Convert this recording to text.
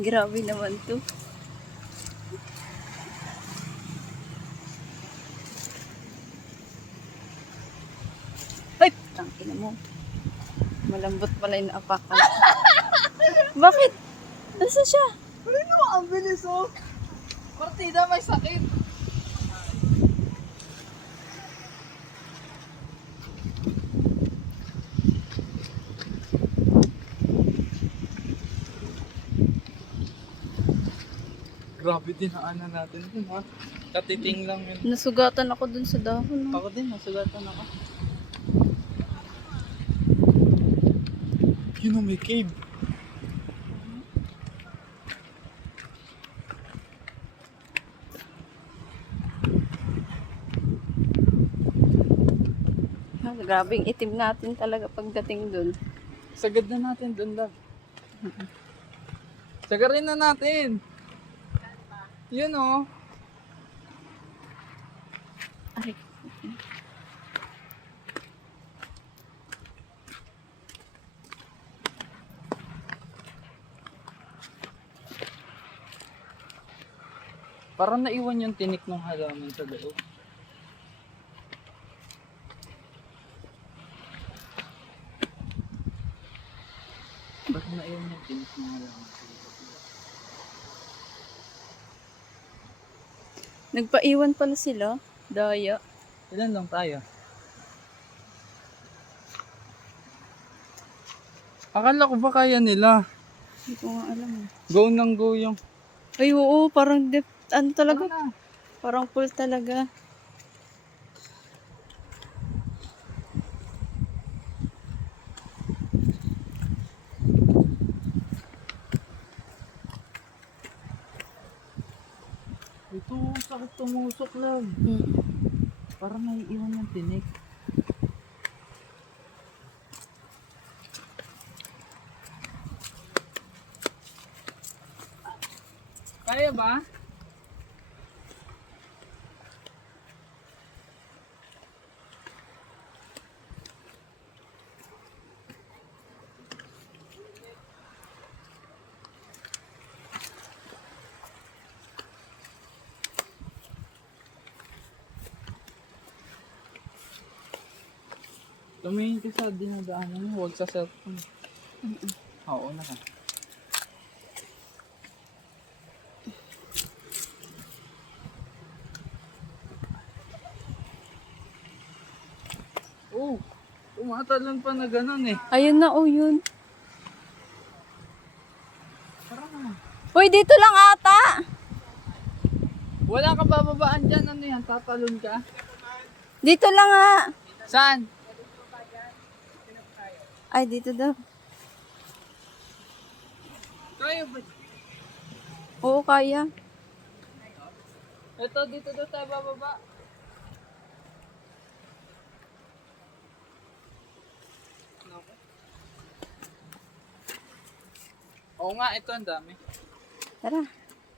Grabe naman to. Ay, tangina mo. Malambot pala yung naapakan. Bakit? Nasaan siya? Ano mo, ang bilis oh. Partida may sakit. Grabe din ang ana natin dun ha. Katiting lang yun. Nasugatan ako dun sa dahon. Ako din, nasugatan ako. Yun ang may cave. Grabing itim natin talaga pagdating dun. Sagad na natin dun lang. Sagarin na natin. Yun oh. Ay. Parang naiwan yung tinik ng halaman sa loob. Parang naiwan yung tinik ng halaman sa loob. Nagpaiwan pala sila. Daya. Ilan lang tayo? Akala ko ba kaya nila? Hindi ko nga alam. Go nang go yung... Ay, oo. Parang ano talaga? Tara na. Parang full talaga. Ito, sakit tumusok lang. Parang naiiwan yung tinik. Kaya ba? Tumingin ka sa dinadaanan mo, huwag sa cellphone. Oo na ka. Oh, tumatalon pa na ganun eh. Ayun na, oh yun. Tara na. Uy, dito lang ata. Wala ka bababaan dyan, ano yan, tatalon ka? Dito lang nga. Saan? Ay, dito daw. Kaya ba? Oo, kaya. Ito, dito daw tayo bababa. Oo nga, ito ang dami. Tara.